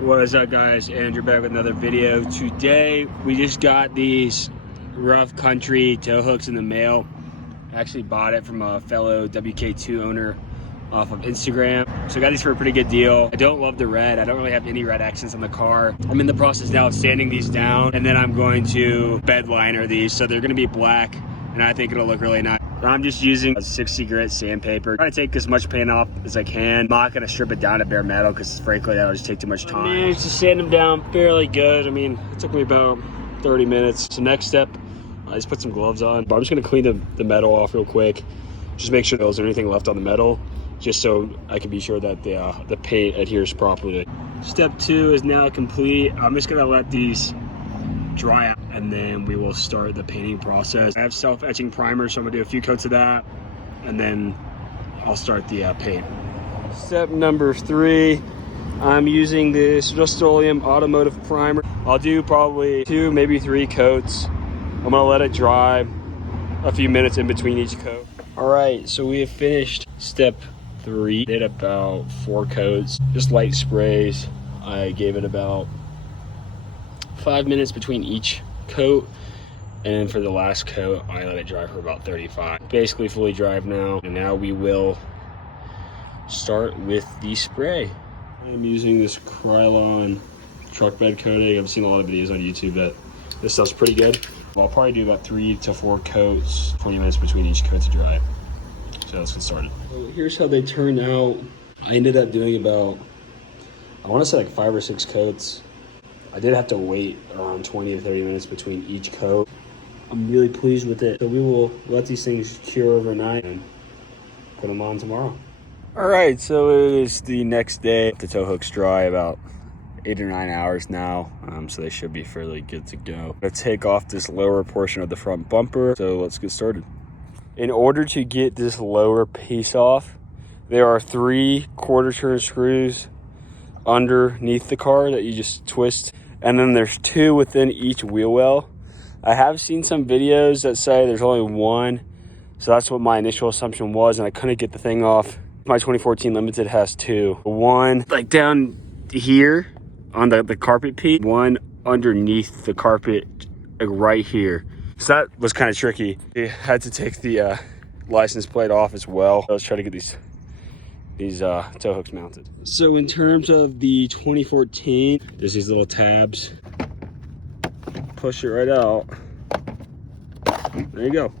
What is up, guys? Andrew back with another video. Today we just got these rough country tow hooks in the mail. I actually bought it from a fellow WK2 owner off of Instagram. So I got these for a pretty good deal. I don't love the red. I don't really have any red accents on the car. I'm in the process now of sanding these down, and then I'm going to bed liner these, so they're going to be black, and I think it'll look really nice. I'm just using a 60 grit sandpaper. Trying to take as much paint off as I can. I'm not gonna strip it down to bare metal because frankly that'll just take too much time. I managed to sand them down fairly good. I mean, it took me about 30 minutes. So next step, I just put some gloves on. But I'm just gonna clean the metal off real quick. Just make sure there's anything left on the metal, just so I can be sure that the paint adheres properly. Step 2 is now complete. I'm just gonna let these dry out, and then we will start the painting process. I have self-etching primer, so I'm gonna do a few coats of that, and then I'll start the paint. Step number 3, I'm using this Rust-Oleum automotive primer. I'll do probably 2, maybe 3 coats. I'm gonna let it dry a few minutes in between each coat. All right, so we have finished step 3. Did about 4 coats, just light sprays. I gave it about 5 minutes between each coat, and for the last coat I let it dry for about 35. Basically fully dried now, and now we will start with the spray. I'm using this Krylon truck bed coating. I've seen a lot of videos on YouTube that this stuff's pretty good. I'll probably do about 3 to 4 coats, 20 minutes between each coat to dry. So let's get started. So here's how they turn out. I ended up doing about, I want to say like 5 or 6 coats. I did have to wait around 20 to 30 minutes between each coat. I'm really pleased with it. So we will let these things cure overnight and put them on tomorrow. All right, so it is the next day. The tow hooks dry about 8 or 9 hours now, so they should be fairly good to go. I'm gonna take off this lower portion of the front bumper, so let's get started. In order to get this lower piece off, there are 3 quarter turn screws underneath the car that you just twist, and then there's 2 within each wheel well. I have seen some videos that say there's only 1, so that's what my initial assumption was, and I couldn't get the thing off. My 2014 Limited has 2. 1 like down here on the carpet piece, 1 underneath the carpet, like right here. So that was kind of tricky. I had to take the license plate off as well. Let's try to get these tow hooks mounted. So in terms of the 2014, there's these little tabs. Push it right out. There you go.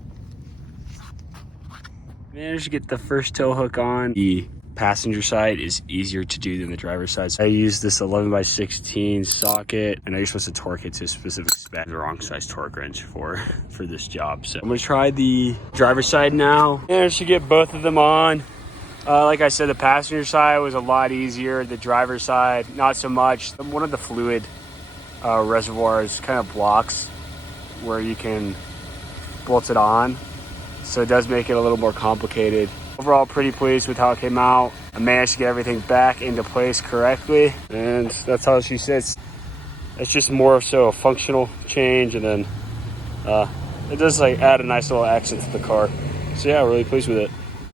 Managed to get the first tow hook on. The passenger side is easier to do than the driver's side. So I use this 11x16 socket, and you're supposed to torque it to a specific spec. The wrong size torque wrench for this job. So I'm gonna try the driver's side now. Managed to get both of them on. Like I said, the passenger side was a lot easier. The driver's side, not so much. One of the fluid reservoirs kind of blocks where you can bolt it on. So it does make it a little more complicated. Overall, pretty pleased with how it came out. I managed to get everything back into place correctly. And that's how she sits. It's just more so a functional change. And then it does like add a nice little accent to the car. So yeah, really pleased with it.